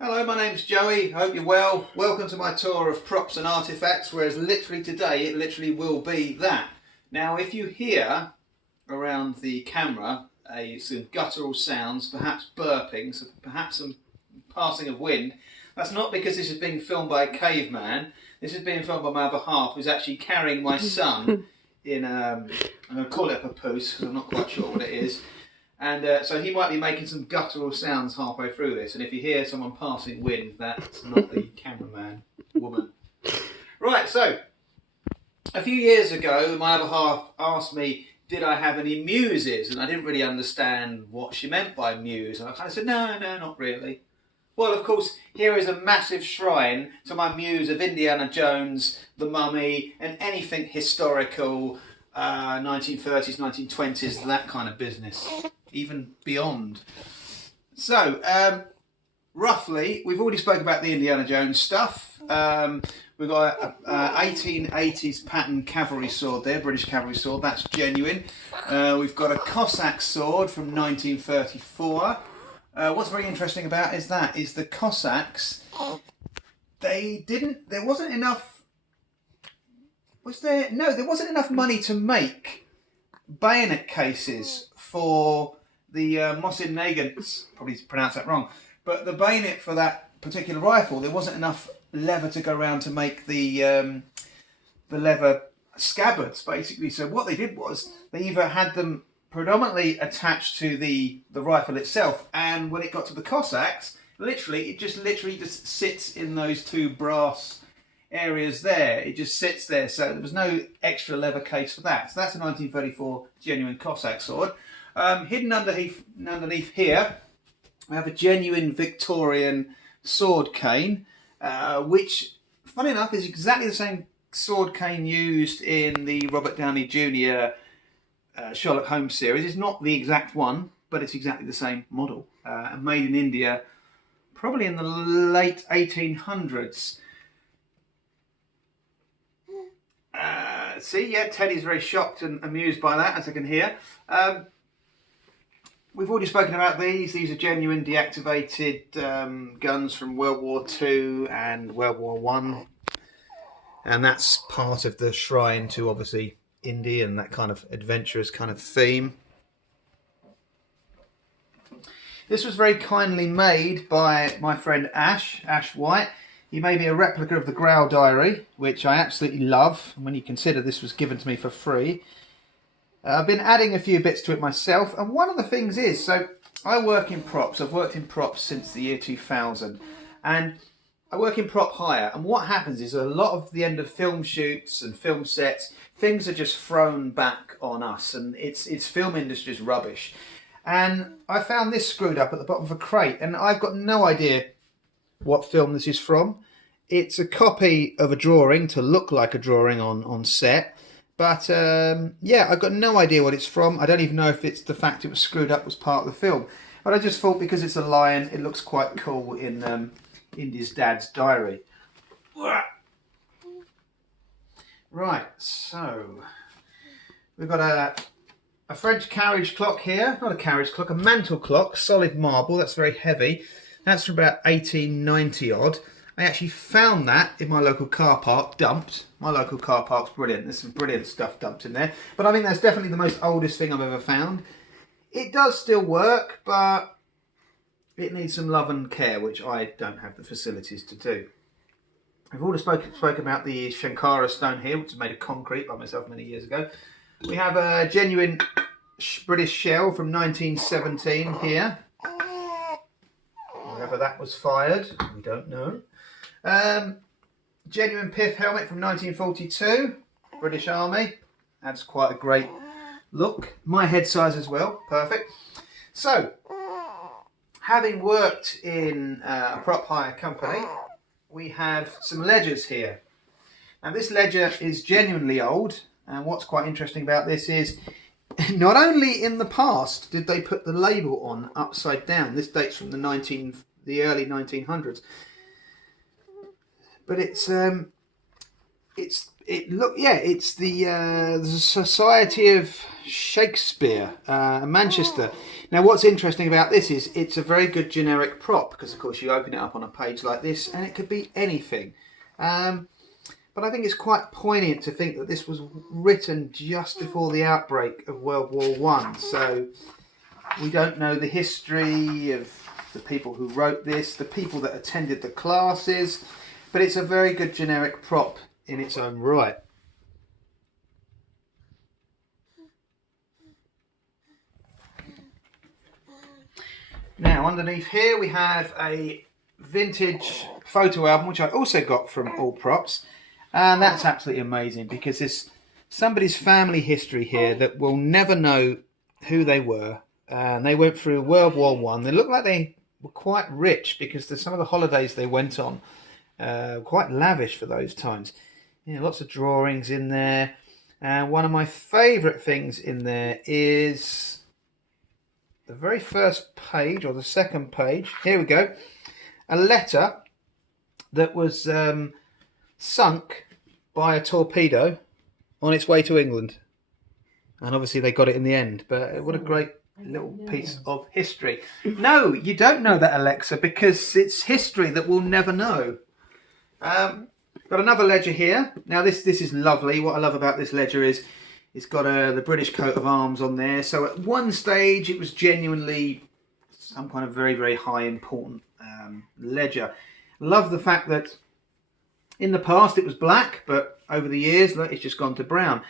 Hello, my name's Joey. Hope you're well. Welcome to my tour of props and artefacts, whereas literally today it literally will be that. Now, if you hear around the camera some guttural sounds, perhaps burping, perhaps some passing of wind, that's not because this is being filmed by a caveman. This is being filmed by my other half, who's actually carrying my son in, I'm going to call it a papoose because I'm not quite sure what it is. And so he might be making some guttural sounds halfway through this. And if you hear someone passing wind, that's not the cameraman woman. Right, so a few years ago, my other half asked me, did I have any muses? And I didn't really understand what she meant by muse. And I kind of said, no, not really. Well, of course, here is a massive shrine to my muse of Indiana Jones, the Mummy, and anything historical, 1930s, 1920s, that kind of business. Even beyond. So, roughly, we've already spoken about the Indiana Jones stuff. We've got a 1880s pattern cavalry sword there, British cavalry sword, that's genuine. We've got a Cossack sword from 1934. What's very interesting about is the Cossacks, there wasn't enough money to make bayonet cases for the Mosin Nagants, probably pronounced that wrong, but the bayonet for that particular rifle, there wasn't enough leather to go around to make the leather scabbards, basically. So what they did was they either had them predominantly attached to the rifle itself, and when it got to the Cossacks, it just literally sits in those two brass areas there. It just sits there, so there was no extra leather case for that. So that's a 1934 genuine Cossack sword. Hidden underneath here, we have a genuine Victorian sword cane, which, funny enough, is exactly the same sword cane used in the Robert Downey Jr. Sherlock Holmes series. It's not the exact one, but it's exactly the same model, and made in India, probably in the late 1800s. See, yeah, Teddy's very shocked and amused by that, as I can hear. We've already spoken about these. These are genuine deactivated guns from World War II and World War One, and that's part of the shrine to, obviously, India and that kind of adventurous kind of theme. This was very kindly made by my friend Ash White. He made me a replica of the Grail diary, which I absolutely love, when you consider this was given to me for free. I've been adding a few bits to it myself, and one of the things is, so I work in props. I've worked in props since the year 2000, and I work in prop hire, and what happens is a lot of the end of film shoots and film sets, things are just thrown back on us, and it's film industry's rubbish. And I found this screwed up at the bottom of a crate, and I've got no idea what film this is from. It's a copy of a drawing to look like a drawing on set, but yeah, I've got no idea what it's from. I don't even know if it's the fact it was screwed up was part of the film, but I just thought because it's a lion, it looks quite cool in Indy's dad's diary. Right, so we've got a French carriage clock here, not a carriage clock, a mantle clock, solid marble, that's very heavy. That's from about 1890 odd. I actually found that in my local car park, dumped. My local car park's brilliant. There's some brilliant stuff dumped in there. But I think that's definitely the most oldest thing I've ever found. It does still work, but it needs some love and care, which I don't have the facilities to do. I've already spoken about the Shankara Stone here, which was made of concrete by myself many years ago. We have a genuine British shell from 1917 here. Wherever that was fired, we don't know. Genuine pith helmet from 1942, British Army. That's quite a great look. My head size as well, perfect. So, having worked in a prop hire company, we have some ledgers here. Now this ledger is genuinely old, and what's quite interesting about this is not only in the past did they put the label on upside down. This dates from the early 1900s. But it's it's the Society of Shakespeare, Manchester. Now, what's interesting about this is it's a very good generic prop because, of course, you open it up on a page like this, and it could be anything. But I think it's quite poignant to think that this was written just before the outbreak of World War One. So we don't know the history of the people who wrote this, the people that attended the classes, but it's a very good generic prop in its own right. Now, underneath here we have a vintage photo album, which I also got from All Props. And that's absolutely amazing because there's somebody's family history here that will never know who they were. And they went through World War One. They look like they were quite rich because there's some of the holidays they went on, quite lavish for those times. You know, lots of drawings in there. And one of my favourite things in there is the very first page, or the second page. Here we go. A letter that was sunk by a torpedo on its way to England. And obviously they got it in the end. But what a great little piece of history. No, you don't know that, Alexa, because it's history that we'll never know. Got another ledger here. Now this is lovely. What I love about this ledger is it's got the British coat of arms on there. So at one stage it was genuinely some kind of very, very high important ledger. Love the fact that in the past it was black, but over the years look, it's just gone to brown.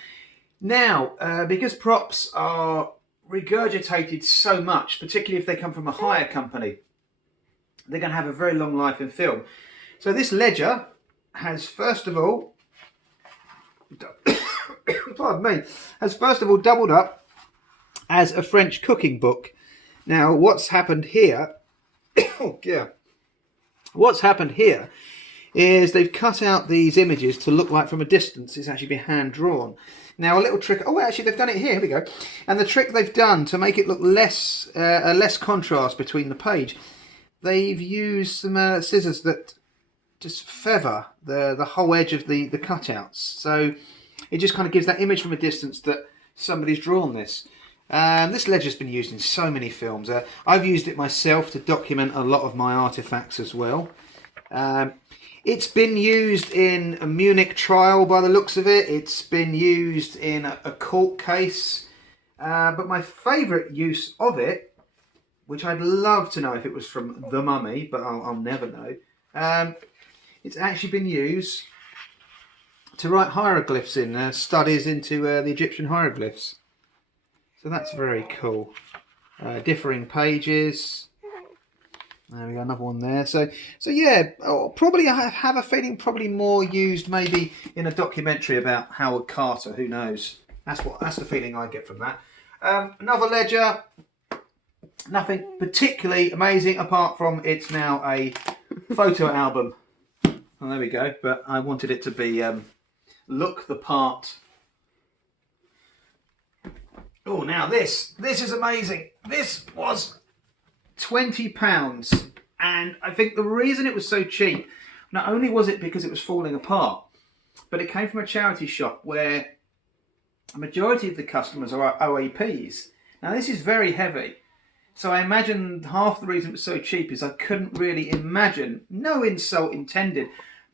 Now, because props are regurgitated so much, particularly if they come from a hire company, they're going to have a very long life in film. So this ledger has first of all, pardon me, doubled up as a French cooking book. Now, what's happened here? Oh, yeah. What's happened here is they've cut out these images to look like from a distance it's actually been hand drawn. Now a little trick, oh actually they've done it here we go. And the trick they've done to make it look less contrast between the page, they've used some scissors that just feather the whole edge of the cutouts. So it just kind of gives that image from a distance that somebody's drawn this. This ledger's been used in so many films. I've used it myself to document a lot of my artifacts as well. It's been used in a Munich trial by the looks of it. It's been used in a court case. But my favourite use of it, which I'd love to know if it was from The Mummy, but I'll never know. It's actually been used to write hieroglyphs in, studies into the Egyptian hieroglyphs. So that's very cool. Differing pages. There we go, another one there. So yeah, probably I have a feeling probably more used maybe in a documentary about Howard Carter. Who knows? That's the feeling I get from that. Another ledger. Nothing particularly amazing apart from it's now a photo album. Well, there we go. But I wanted it to be look the part. Oh, now this is amazing. This was £20, and I think the reason it was so cheap, not only was it because it was falling apart, but it came from a charity shop where a majority of the customers are OAPs. Now this is very heavy, so I imagine half the reason it was so cheap is I couldn't really imagine, no insult intended,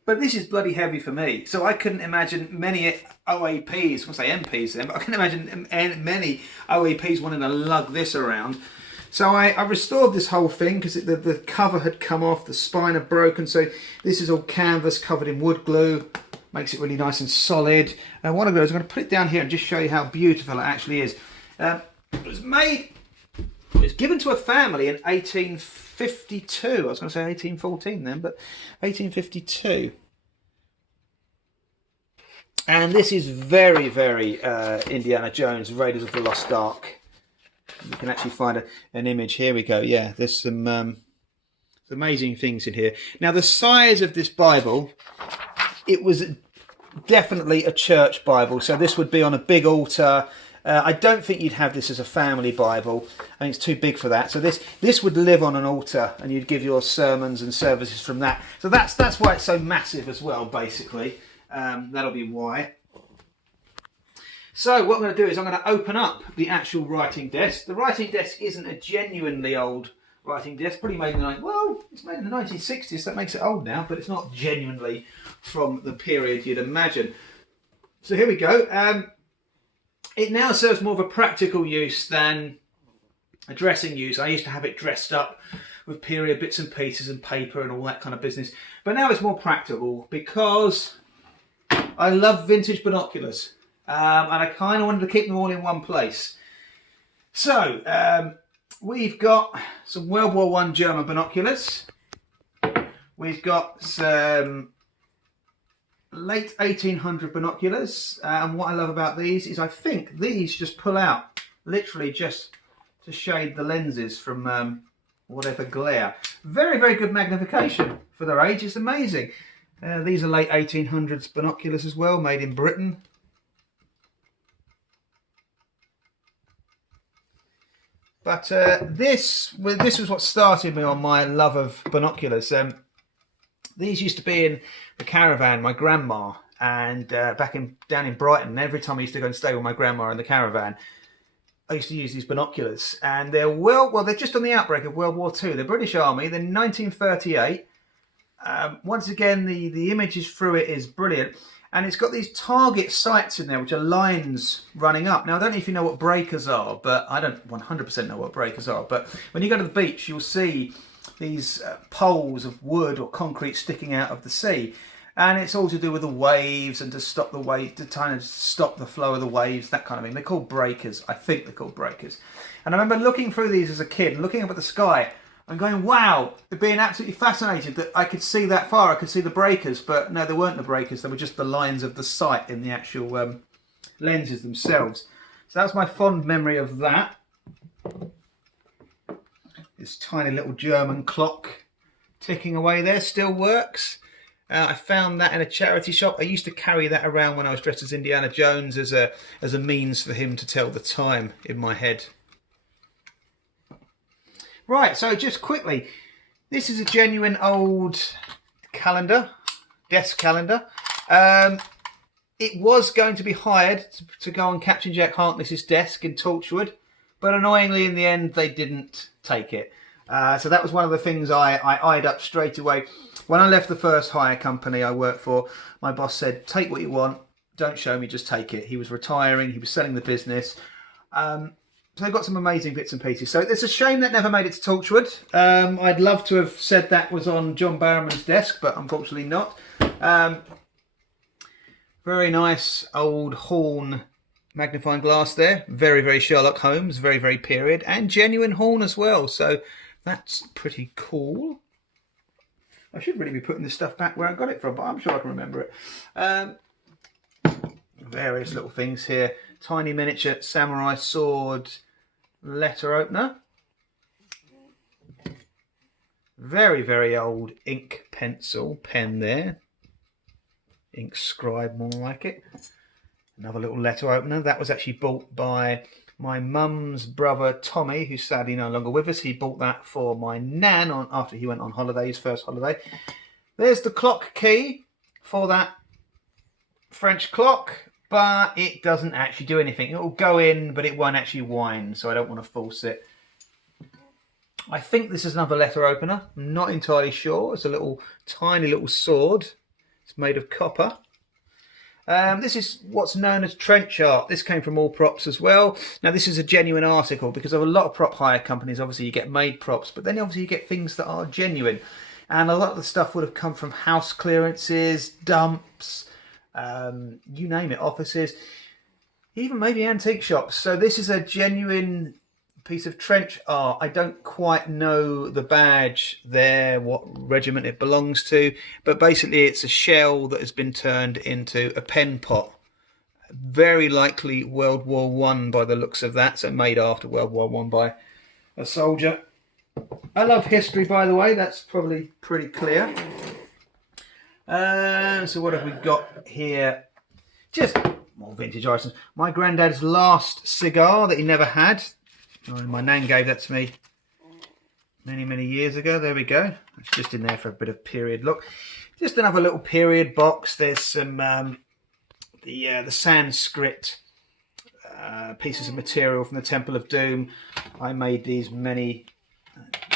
but this is bloody heavy for me, so I couldn't imagine many OAPs, I say MPs then, but I couldn't imagine many OAPs wanting to lug this around. So I restored this whole thing because the cover had come off, the spine had broken, so this is all canvas covered in wood glue, makes it really nice and solid. And one of those, I'm going to put it down here and just show you how beautiful it actually is. It was given to a family in 1852. I was going to say 1814 then, but 1852. And this is very, very Indiana Jones, Raiders of the Lost Ark. You can actually find an image. Here we go. Yeah, there's some amazing things in here. Now, the size of this Bible, it was definitely a church Bible. So this would be on a big altar. I don't think you'd have this as a family Bible. I think it's too big for that. So this would live on an altar, and you'd give your sermons and services from that. So that's why it's so massive as well, basically. That'll be why. So what I'm going to do is I'm going to open up the actual writing desk. The writing desk isn't a genuinely old writing desk, probably made in the it's made in the 1960s, that makes it old now, but it's not genuinely from the period you'd imagine. So here we go. It now serves more of a practical use than a dressing use. I used to have it dressed up with period bits and pieces and paper and all that kind of business, but now it's more practical because I love vintage binoculars, and I kind of wanted to keep them all in one place. So we've got some World War I German binoculars. We've got some late 1800 binoculars, and what I love about these is I think these just pull out, literally just to shade the lenses from whatever glare. Very, very good magnification for their age. It's amazing. These are late 1800s binoculars as well, made in Britain. But this was what started me on my love of binoculars. These used to be in the caravan, my grandma, and down in Brighton. Every time I used to go and stay with my grandma in the caravan, I used to use these binoculars. And they're they're just on the outbreak of World War II. The British Army, they're 1938. Once again, the images through it is brilliant. And it's got these target sights in there, which are lines running up. Now, I don't know if you know what breakers are, but I don't 100% know what breakers are. But when you go to the beach, you'll see these poles of wood or concrete sticking out of the sea. And it's all to do with the waves and to stop the wave, to kind of stop the flow of the waves, that kind of thing. They're called breakers. I think they're called breakers. And I remember looking through these as a kid, looking up at the sky, and going, wow, being absolutely fascinated that I could see that far. I could see the breakers, but no, they weren't the breakers. They were just the lines of the sight in the actual lenses themselves. So that's my fond memory of that. This tiny little German clock ticking away there still works. I found that in a charity shop. I used to carry that around when I was dressed as Indiana Jones as a means for him to tell the time in my head. Right, so just quickly, this is a genuine old calendar, desk calendar. It was going to be hired to go on Captain Jack Harkness's desk in Torchwood, but annoyingly in the end they didn't take it. So that was one of the things I eyed up straight away. When I left the first hire company I worked for, my boss said, take what you want, don't show me, just take it. He was retiring, he was selling the business. So they've got some amazing bits and pieces. So it's a shame that never made it to Torchwood. I'd love to have said that was on John Barrowman's desk, but unfortunately not. Very nice old horn magnifying glass there. Very, very Sherlock Holmes. Very, very period. And genuine horn as well. So that's pretty cool. I should really be putting this stuff back where I got it from, but I'm sure I can remember it. Various little things here. Tiny miniature samurai sword letter opener. Very, very old ink pencil pen there. Ink scribe, more like it. Another little letter opener. That was actually bought by my mum's brother Tommy, who's sadly no longer with us. He bought that for my nan after he went on holiday, his first holiday. There's the clock key for that French clock, but it doesn't actually do anything. It will go in, but it won't actually wind, so I don't want to force it. I think this is another letter opener. I'm not entirely sure. It's a tiny little sword. It's made of copper. This is what's known as trench art. This came from All Props as well. Now, this is a genuine article because of a lot of prop hire companies. Obviously, you get made props, but then obviously you get things that are genuine. And a lot of the stuff would have come from house clearances, dumps, you name it, offices, even maybe antique shops. So this is a genuine piece of trench art. I don't quite know the badge there, what regiment it belongs to, but basically it's a shell that has been turned into a pen pot. Very likely World War I by the looks of that, so made after World War I by a soldier. I love history, by the way, that's probably pretty clear. So what have we got here? Just more vintage items. My granddad's last cigar that he never had. My nan gave that to me many years ago. There we go. It's just in there for a bit of period look. Just another little period box. There's some the Sanskrit pieces of material from the Temple of Doom. I made these many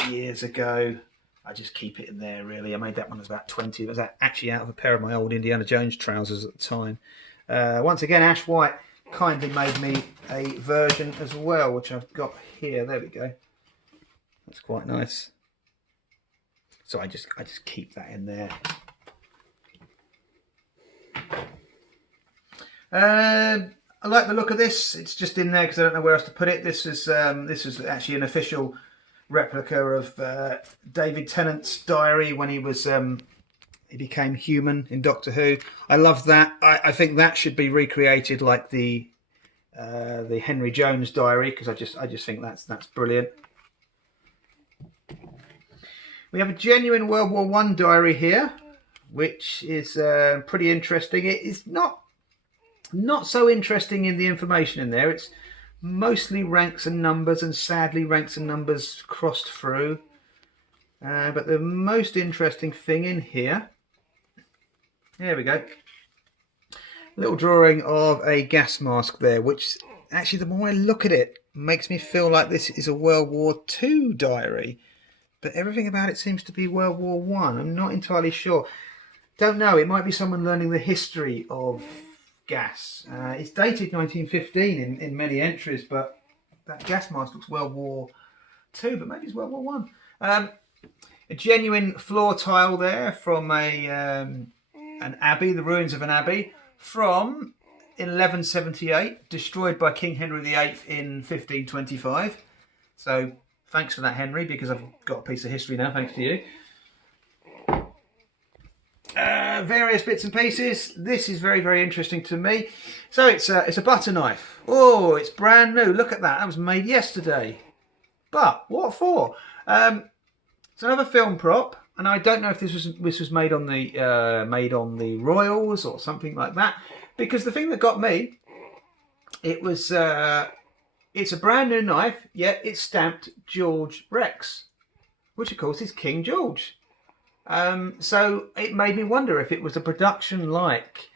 years ago. I just keep it in there, really. I made that one as about 20. It was actually out of a pair of my old Indiana Jones trousers at the time. Once again, Ash White kindly made me a version as well, which I've got here. There we go. That's quite nice. So I just keep that in there. I like the look of this. It's just in there because I don't know where else to put it. This is actually an official replica of David Tennant's diary when he was he became human in Doctor Who. I love that. I think that should be recreated like the Henry Jones diary, because I just think that's brilliant. We have a genuine World War I diary here, which is pretty interesting. It is not so interesting in the information in there. It's mostly ranks and numbers, and sadly ranks and numbers crossed through. But the most interesting thing in here, there we go, little drawing of a gas mask there, which actually the more I look at it makes me feel like this is a World War II diary. But everything about it seems to be World War I. I'm not entirely sure. Don't know. It might be someone learning the history of gas. It's dated 1915 in many entries, but that gas mask looks World War II, but maybe it's World War I. A genuine floor tile there from an abbey, the ruins of an abbey, from 1178, destroyed by King Henry VIII in 1525. So thanks for that, Henry, because I've got a piece of history now, thanks to you. Various bits and pieces. This is very, very interesting to me. So it's a butter knife. Oh, it's brand new. Look at that. That was made yesterday. But what for? It's another film prop, and I don't know if this was made on the Royals or something like that. Because the thing that got me, it's a brand new knife, yet it's stamped George Rex, which of course is King George. So it made me wonder if it was a production like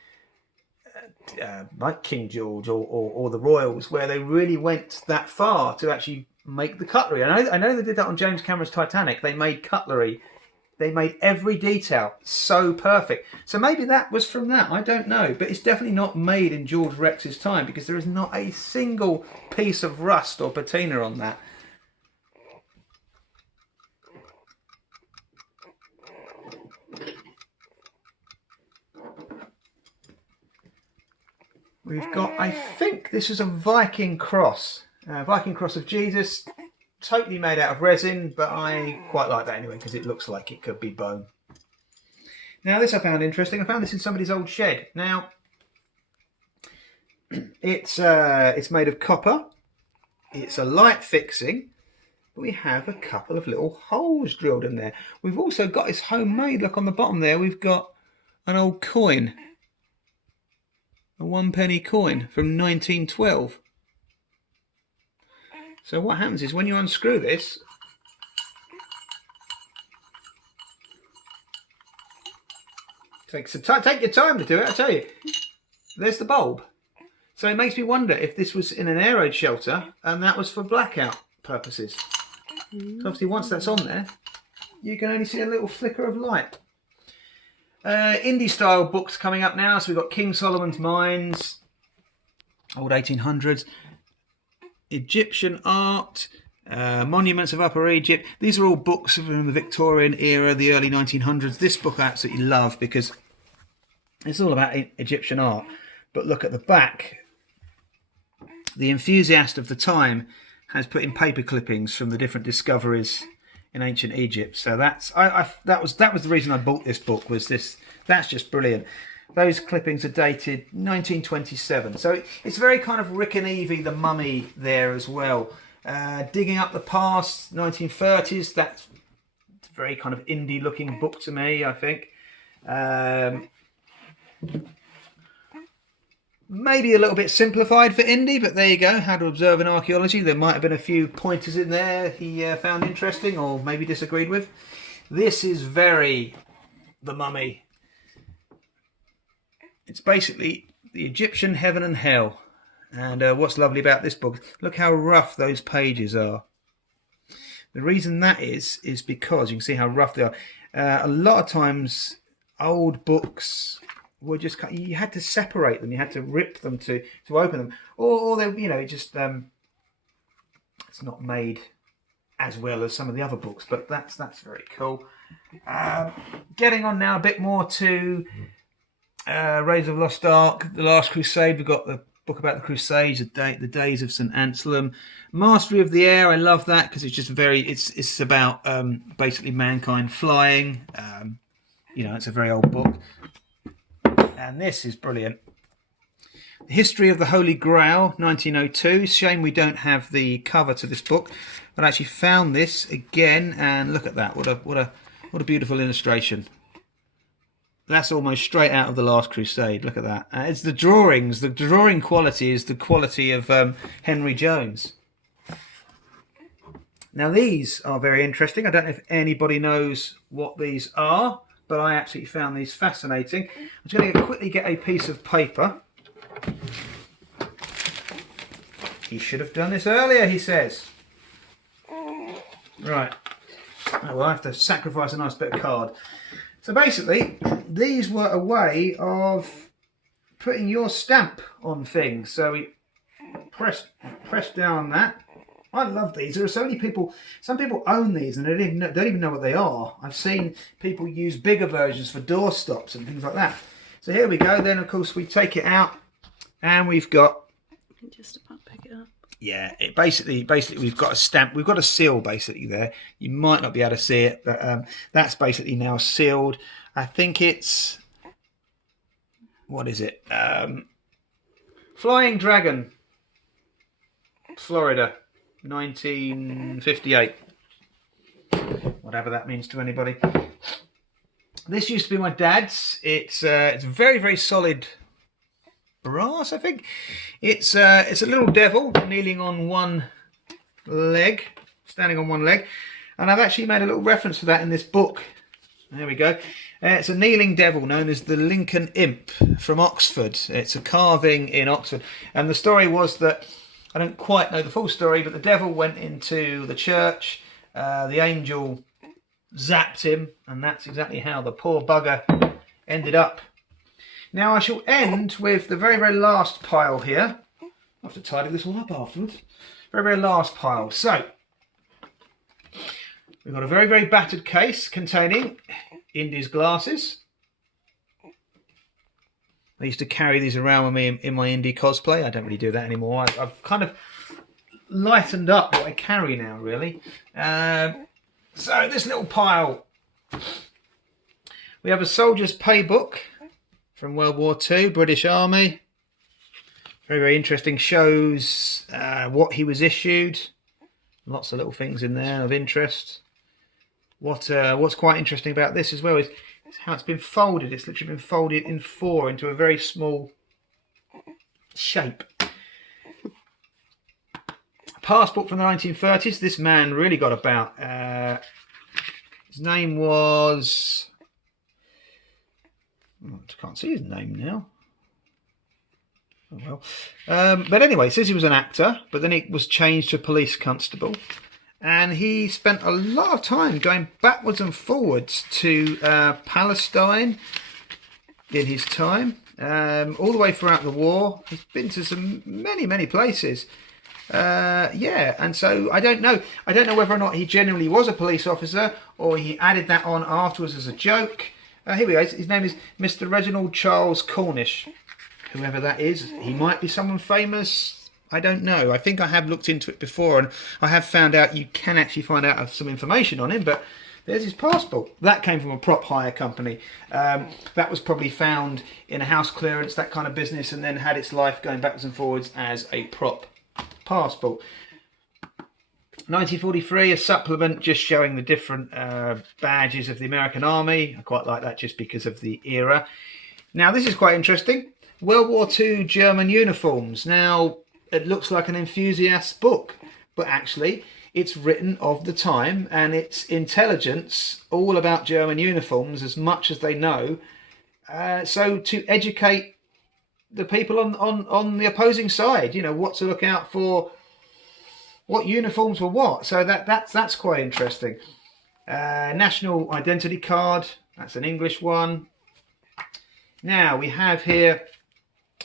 King George or the Royals, where they really went that far to actually make the cutlery. I know they did that on James Cameron's Titanic. They made cutlery. They made every detail so perfect. So maybe that was from that. I don't know. But it's definitely not made in George Rex's time, because there is not a single piece of rust or patina on that. We've got, I think this is a Viking cross. Viking cross of Jesus. Totally made out of resin, but I quite like that anyway, because it looks like it could be bone. Now this I found interesting. I found this in somebody's old shed. Now it's made of copper. It's a light fixing. But we have a couple of little holes drilled in there. We've also got, it's homemade. Look on the bottom there. We've got an old coin, a 1p coin from 1912. So what happens is when you unscrew this, take your time to do it, I tell you. There's the bulb. So it makes me wonder if this was in an air raid shelter and that was for blackout purposes. So obviously once that's on there, you can only see a little flicker of light. Indie style books coming up now. So we've got King Solomon's Mines, old 1800s. Egyptian art, monuments of Upper Egypt. These are all books from the Victorian era, the early 1900s. This book I absolutely love because it's all about Egyptian art. But look at the back. The enthusiast of the time has put in paper clippings from the different discoveries in ancient Egypt. So that was the reason I bought this book. Was this? That's just brilliant. Those clippings are dated 1927. So it's very kind of Rick and Evie, the Mummy there as well. Digging Up the Past, 1930s. That's a very kind of indie looking book to me, I think. Maybe a little bit simplified for Indy, but there you go. How to observe in archaeology. There might have been a few pointers in there he found interesting or maybe disagreed with. This is very The Mummy. It's basically the Egyptian heaven and hell. And what's lovely about this book, look how rough those pages are. The reason that is because you can see how rough they are. A lot of times old books were just, you had to separate them, you had to rip them to open them, or they, you know, just it's not made as well as some of the other books, but that's very cool. Getting on now a bit more to Raiders of the Lost Ark, The Last Crusade. We've got the book about the Crusades, the days of St. Anselm. Mastery of the Air, I love that because it's just it's about basically mankind flying. You know, it's a very old book. And this is brilliant. The History of the Holy Grail, 1902. Shame we don't have the cover to this book, but I actually found this again, and look at that. What a beautiful illustration. That's almost straight out of The Last Crusade. Look at that. It's the drawings. The drawing quality is the quality of Henry Jones. Now these are very interesting. I don't know if anybody knows what these are, but I absolutely found these fascinating. I'm just going to quickly get a piece of paper. He should have done this earlier, he says. Right. Oh, well, I have to sacrifice a nice bit of card. So basically, these were a way of putting your stamp on things. So we press down on that. I love these. There are so many people. Some people own these and don't even know what they are. I've seen people use bigger versions for door stops and things like that. So here we go. Then of course we take it out, and we've got. Just about pick it up. Yeah, basically we've got a stamp. We've got a seal basically there. You might not be able to see it, but that's basically now sealed. I think it's, what is it? Flying Dragon, Florida, 1958. Whatever that means to anybody. This used to be my dad's. It's very, very solid brass, I think. It's a little devil kneeling on one leg, standing on one leg, and I've actually made a little reference to that in this book. There we go. It's a kneeling devil known as the Lincoln Imp from Oxford. It's a carving in Oxford, and the story was that, I don't quite know the full story, but the devil went into the church, the angel zapped him, and that's exactly how the poor bugger ended up. Now I shall end with the very, very last pile here. I'll have to tidy this all up afterwards. Very, very last pile. So, we've got a very, very battered case containing Indy's glasses. I used to carry these around with me in my Indy cosplay. I don't really do that anymore. I've kind of lightened up what I carry now, really. So this little pile. We have a soldier's paybook from World War II, British Army. Very, very interesting. Shows what he was issued. Lots of little things in there of interest. What's quite interesting about this as well is how it's been folded. It's literally been folded in four into a very small shape. Passport from the 1930s. This man really got about. His name was... I can't see his name now. Oh well. But anyway, it says he was an actor, but then he was changed to a police constable. And he spent a lot of time going backwards and forwards to Palestine in his time, all the way throughout the war. He's been to many places. Yeah, and so I don't know whether or not he genuinely was a police officer or he added that on afterwards as a joke. Here we go. His name is Mr. Reginald Charles Cornish. Whoever that is, he might be someone famous. I don't know. I think I have looked into it before, and I have found out you can actually find out some information on him. But there's his passport. That came from a prop hire company. That was probably found in a house clearance, that kind of business, and then had its life going backwards and forwards as a prop passport. 1943, a supplement just showing the different badges of the American Army. I quite like that just because of the era. Now this is quite interesting. World War II German uniforms. Now, it looks like an enthusiast book, but actually it's written of the time, and it's intelligence all about German uniforms as much as they know. So to educate the people on the opposing side, you know, what to look out for, what uniforms were what. So that's quite interesting. National identity card, that's an English one. Now we have here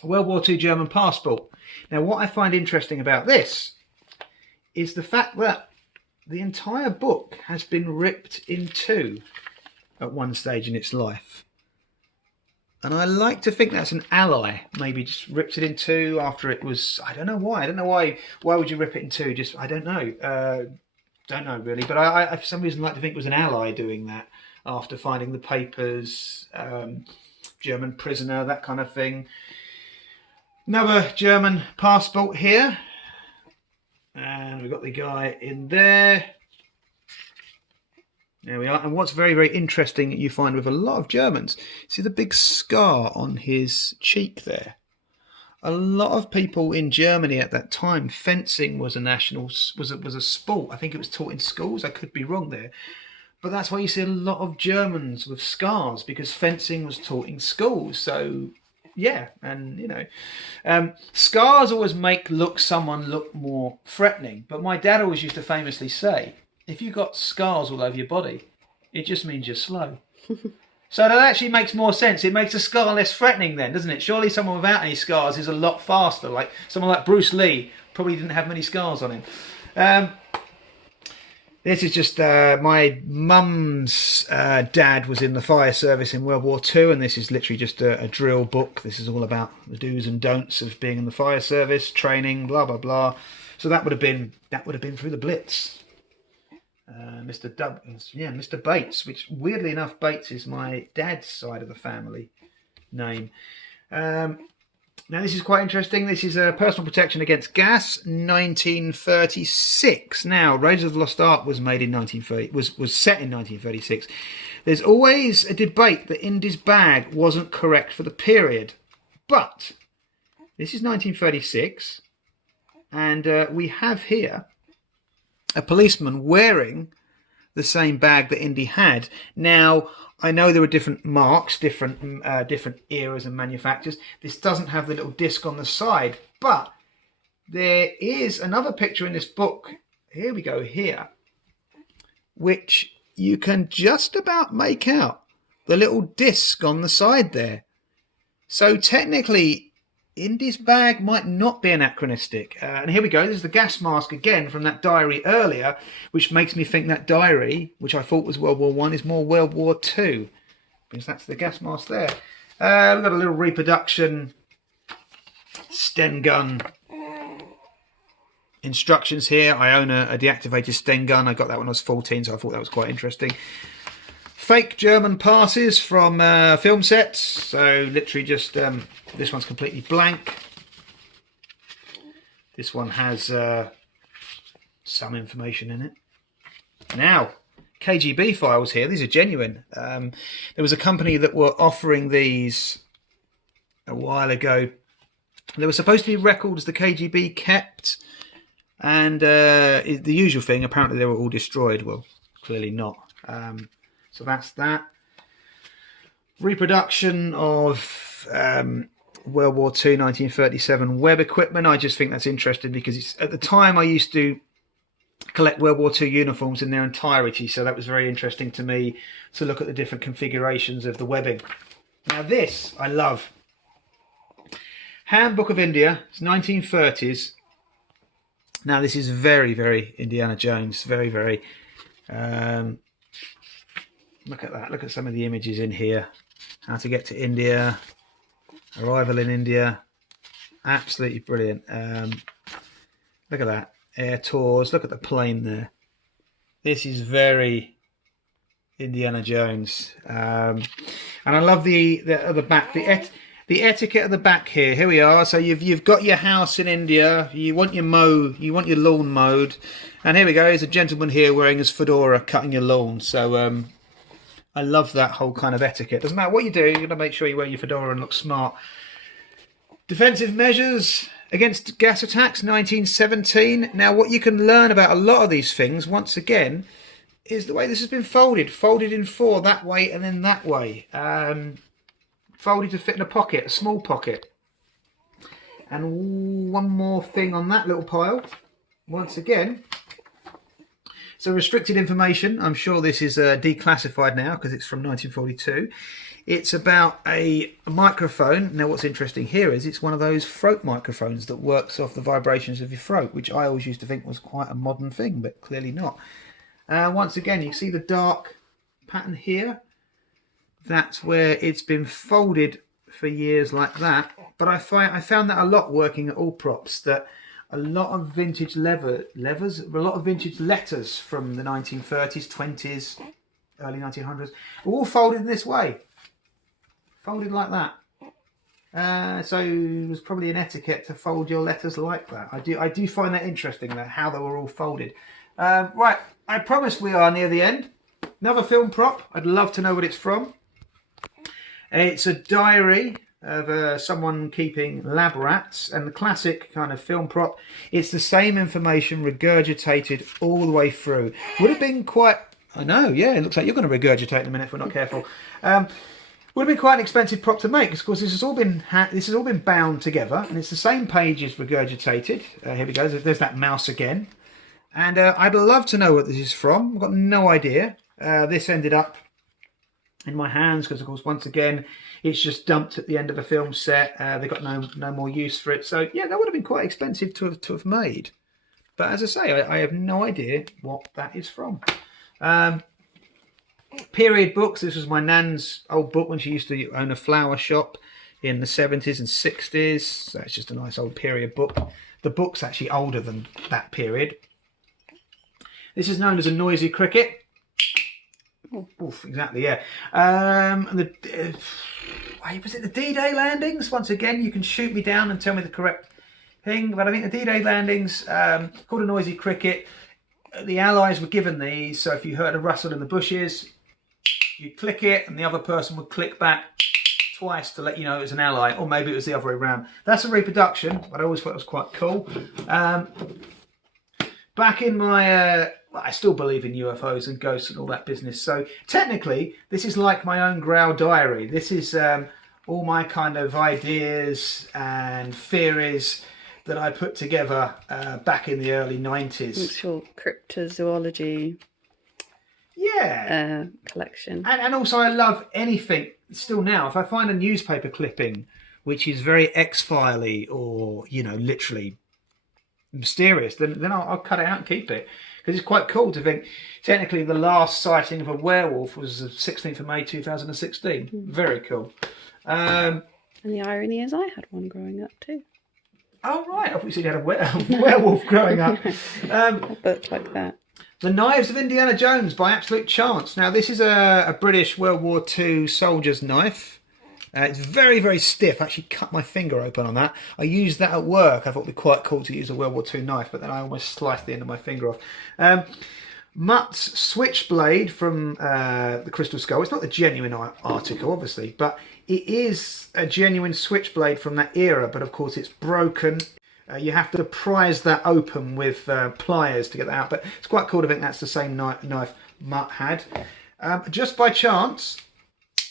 World War II German passport. Now what I find interesting about this is the fact that the entire book has been ripped in two at one stage in its life. And I like to think that's an ally, maybe just ripped it in two after it was, I don't know why. I don't know why would you rip it in two? Just, I don't know. Don't know really, but I for some reason like to think it was an ally doing that after finding the papers, German prisoner, that kind of thing. Another German passport here, and we've got the guy in there. There we are. And what's very, very interesting you find with a lot of Germans, see the big scar on his cheek there. A lot of people in Germany at that time, fencing was a sport. I think it was taught in schools. I could be wrong there, but that's why you see a lot of Germans with scars, because fencing was taught in schools. So yeah, and you know, scars always make someone look more threatening. But my dad always used to famously say, if you've got scars all over your body, it just means you're slow. So that actually makes more sense. It makes a scar less threatening then, doesn't it? Surely someone without any scars is a lot faster. Like someone like Bruce Lee probably didn't have many scars on him. This is just my mum's dad was in the fire service in World War II, and this is literally just a drill book. This is all about the do's and don'ts of being in the fire service, training, blah blah blah. So that would have been through the Blitz. Mr. Bates, which weirdly enough, Bates is my dad's side of the family name. Now this is quite interesting. This is personal protection against gas, 1936. Now, Raiders of the Lost Ark was made in 1930. Was set in 1936. There's always a debate that Indy's bag wasn't correct for the period, but this is 1936, and we have here a policeman wearing the same bag that Indy had. Now, I know there are different marks, different eras and manufacturers. This doesn't have the little disc on the side, but there is another picture in this book. Here we go here, which you can just about make out the little disc on the side there. So technically, Indy's bag might not be anachronistic. And here we go. This is the gas mask again from that diary earlier, which makes me think that diary, which I thought was World War I, is more World War II, because that's the gas mask there. We've got a little reproduction Sten gun instructions here. I own a deactivated Sten gun. I got that when I was 14, so I thought that was quite interesting. Fake German passes from film sets. So literally just this one's completely blank. This one has some information in it. Now, Kgb Files here. These are genuine. There was a company that were offering these a while ago. There were supposed to be records the KGB kept, and the usual thing. Apparently, they were all destroyed. Well, clearly not. So that's that. Reproduction of World War II, 1937 web equipment. I just think that's interesting because it's, at the time I used to collect World War II uniforms in their entirety, so that was very interesting to me to look at the different configurations of the webbing. Now this I love. Handbook of India. It's 1930s. Now this is very, very Indiana Jones. Very, very. Look at that. Look at some of the images in here. How to get to India. Arrival in India. Absolutely brilliant. Look at that. Air tours. Look at the plane there. This is very Indiana Jones. And I love the back. The etiquette at the back here. Here we are. So you've got your house in India. You want your lawn mowed. And here we go. There's a gentleman here wearing his fedora cutting your lawn. So I love that whole kind of etiquette. Doesn't matter what you do, you've got to make sure you wear your fedora and look smart. Defensive measures against gas attacks, 1917. Now, what you can learn about a lot of these things, once again, is the way this has been folded. Folded in four, that way and then that way. Folded to fit in a pocket, a small pocket. And one more thing on that little pile. Once again, so restricted information. I'm sure this is declassified now because it's from 1942. It's about a microphone. Now what's interesting here is it's one of those throat microphones that works off the vibrations of your throat, which I always used to think was quite a modern thing, but clearly not. Once again, you see the dark pattern here. That's where it's been folded for years like that. But I found that a lot working at all props, that a lot of vintage levers, a lot of vintage letters from the 1930s, 20s, early 1900s, are all folded in this way. Folded like that. So it was probably an etiquette to fold your letters like that. I do find that interesting, that how they were all folded. Right, I promise we are near the end. Another film prop. I'd love to know what it's from. It's a diary of someone keeping lab rats, and the classic kind of film prop. It's the same information regurgitated all the way through. Would have been quite. I know, yeah. It looks like you're going to regurgitate in a minute if we're not careful. Would have been quite an expensive prop to make, because of course this has all been bound together, and it's the same pages regurgitated. Here we go. There's that mouse again, and I'd love to know what this is from. I've got no idea. This ended up in my hands because, of course, once again, it's just dumped at the end of a film set. They got no more use for it. So yeah, that would have been quite expensive to have made. But as I say, I have no idea what that is from. Period books. This was my nan's old book when she used to own a flower shop in the 70s and 60s. So it's just a nice old period book. The book's actually older than that period. This is known as a noisy cricket. Oof, exactly, yeah. Was it the D-Day landings? Once again, you can shoot me down and tell me the correct thing, but I think the D-Day landings, called a noisy cricket. The Allies were given these, so if you heard a rustle in the bushes, you'd click it, and the other person would click back twice to let you know it was an ally, or maybe it was the other way around. That's a reproduction, but I always thought it was quite cool. Back in my... I still believe in UFOs and ghosts and all that business. So technically, this is like my own Grail diary. This is all my kind of ideas and theories that I put together back in the early 90s. It's your cryptozoology collection. And also I love anything, still now, if I find a newspaper clipping which is very X-File-y or, you know, literally mysterious, then I'll cut it out and keep it. Because it's quite cool to think, technically the last sighting of a werewolf was the 16th of May 2016. Very cool. And the irony is I had one growing up too. Oh, right. I thought you said you had a werewolf growing up. A book like that. The Knives of Indiana Jones by absolute chance. Now, this is a British World War II soldier's knife. It's very, very stiff. I actually cut my finger open on that. I used that at work. I thought it would be quite cool to use a World War II knife, but then I almost sliced the end of my finger off. Mutt's switchblade from the Crystal Skull. It's not the genuine article, obviously, but it is a genuine switchblade from that era, but of course it's broken. You have to prise that open with pliers to get that out, but it's quite cool to think that's the same knife Mutt had. Just by chance,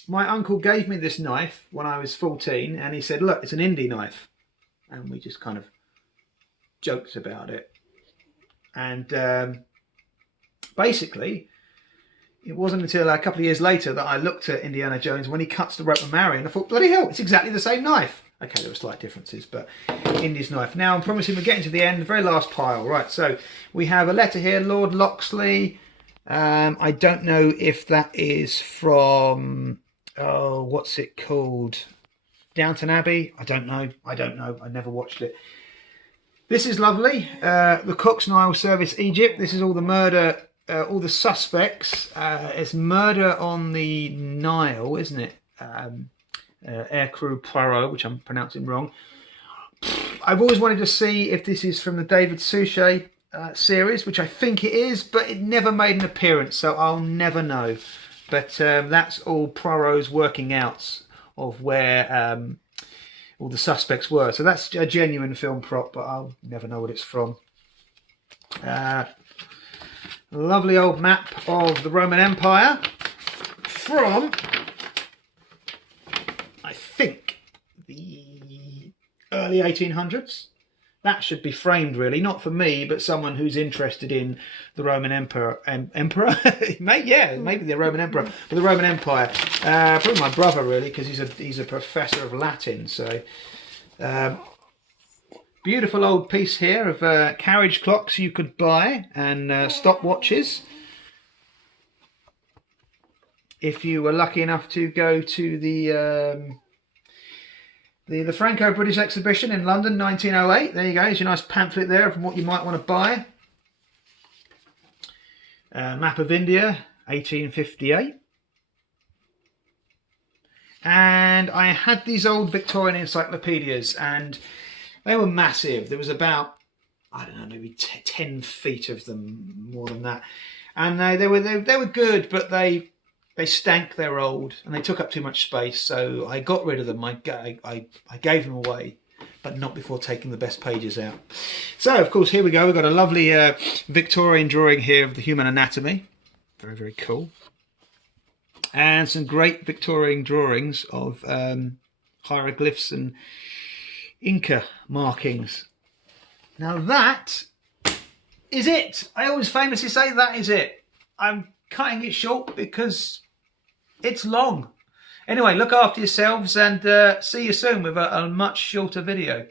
my uncle gave me this knife when I was 14, and he said, look, it's an indie knife. And we just kind of joked about it. And basically, it wasn't until a couple of years later that I looked at Indiana Jones when he cuts the rope with Marion, and I thought, bloody hell, it's exactly the same knife. Okay, there were slight differences, but Indy's knife. Now, I'm promising we're getting to the end, the very last pile. Right, so we have a letter here, Lord Loxley. I don't know if that is from... Oh, what's it called? Downton Abbey? I don't know. I never watched it. This is lovely. The Cook's Nile Service, Egypt. This is all the murder, all the suspects. It's murder on the Nile, isn't it? Aircrew Poirot, which I'm pronouncing wrong. I've always wanted to see if this is from the David Suchet series, which I think it is, but it never made an appearance, so I'll never know. But that's all Poirot's working outs of where all the suspects were. So that's a genuine film prop, but I'll never know what it's from. Lovely old map of the Roman Empire from, I think, the early 1800s. That should be framed, really, not for me, but someone who's interested in the Roman Emperor. Maybe the Roman Emperor, but the Roman Empire. Probably my brother, really, because he's a professor of Latin. So, beautiful old piece here of carriage clocks you could buy and stopwatches if you were lucky enough to go to the Franco-British exhibition in London, 1908. There you go. There's your nice pamphlet there of what you might want to buy. Map of India, 1858. And I had these old Victorian encyclopedias, and they were massive. There was about, I don't know, maybe 10 feet of them, more than that. And they were good, but they stank, they were old, and they took up too much space, so I got rid of them. I gave them away, but not before taking the best pages out. So, of course, here we go. We've got a lovely Victorian drawing here of the human anatomy. Very, very cool. And some great Victorian drawings of hieroglyphs and Inca markings. Now that is it. I always famously say that is it. I'm cutting it short because it's long. Anyway, look after yourselves and see you soon with a much shorter video.